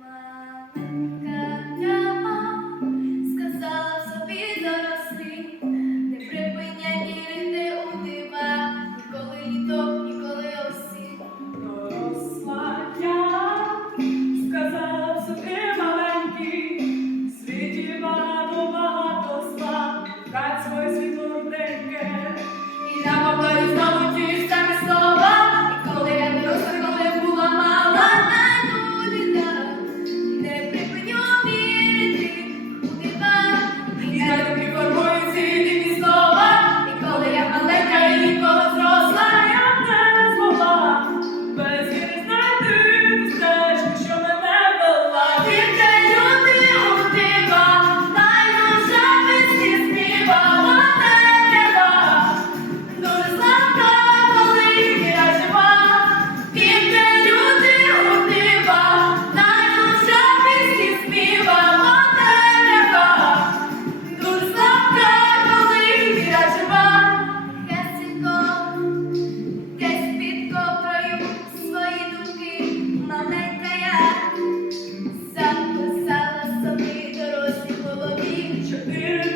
ま future.